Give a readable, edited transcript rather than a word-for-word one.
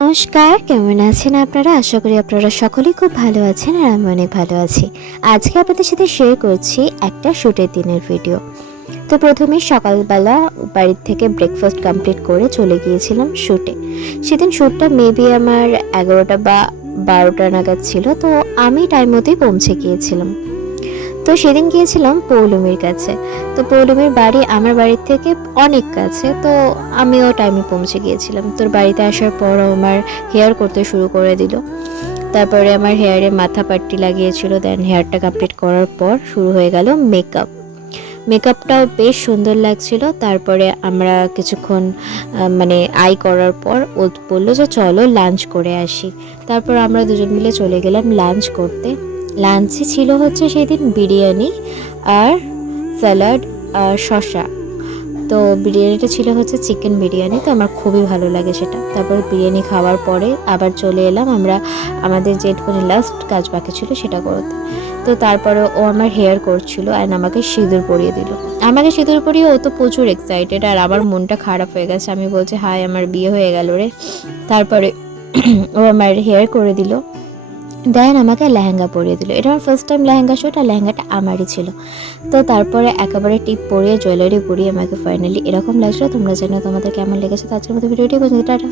নমস্কার, কেমন আছেন আপনারা? আশা করি আপনারা সকলেই খুব ভালো আছেন আর আমি অনেক ভালো আছি। আজকে আপনাদের সাথে শেয়ার করছি একটা শ্যুটের দিনের ভিডিও। তো প্রথমেই সকালবেলা বাড়ির থেকে ব্রেকফাস্ট কমপ্লিট করে চলে গিয়েছিলাম শ্যুটে। সেদিন শ্যুটটা মেবি আমার 11টা বা 12টা নাগাদ ছিল, তো আমি টাইম মতোই পৌঁছে গিয়েছিলাম। তো সেদিন গিয়েছিলাম পৌলমীর কাছে। তো পৌলমীর বাড়ি আমার বাড়ির থেকে অনেক কাছে, তো আমিও টাইমে পৌঁছে গিয়েছিলাম। তোর বাড়িতে আসার পর আমার হেয়ার করতে শুরু করে দিল। তারপরে আমার হেয়ারে মাথা পাট্টি লাগিয়েছিল, দেন হেয়ারটা কমপ্লিট করার পর শুরু হয়ে গেল মেকআপ। মেকআপটাও বেশ সুন্দর লাগছিল। তারপরে আমরা কিছুক্ষণ আই করার পর ও বললো যে চলো লাঞ্চ করে আসি। তারপর আমরা দুজন মিলে চলে গেলাম লাঞ্চ করতে। লাঞ্চে ছিল হচ্ছে সেদিন বিরিয়ানি আর স্যালাড আর শসা। তো বিরিয়ানিটা ছিল হচ্ছে চিকেন বিরিয়ানি, তো আমার খুবই ভালো লাগে সেটা। তারপর বিরিয়ানি খাওয়ার পরে আবার চলে এলাম আমরা আমাদের যেটুকুনি লাস্ট কাজ বাকি ছিল সেটা করতে। তো তারপরে ও আমার হেয়ার করছিল অ্যান্ড আমাকে সিঁদুর পরিয়ে দিল। আমাকে সিঁদুর পরিয়ে ও তো প্রচুর এক্সাইটেড, আর আমার মনটা খারাপ হয়ে গেছে। আমি বলছি হাই, আমার বিয়ে হয়ে গেল রে। তারপরে ও আমার হেয়ার করে দিল, দেন আমাকে লেহেঙ্গা পরিয়ে দিল। এটা আমার ফার্স্ট টাইম লেহেঙ্গা শ্যুট, আর লেহেঙ্গাটা আমারই ছিল। তো তারপরে একেবারে টিপ পরিয়ে জুয়েলারি পরিয়ে আমাকে ফাইনালি এরকম লাগছিল। তোমরা জানো তোমাদের কেমন লেগেছে। তার জন্য ভিডিওটি পর্যন্ত টাটা।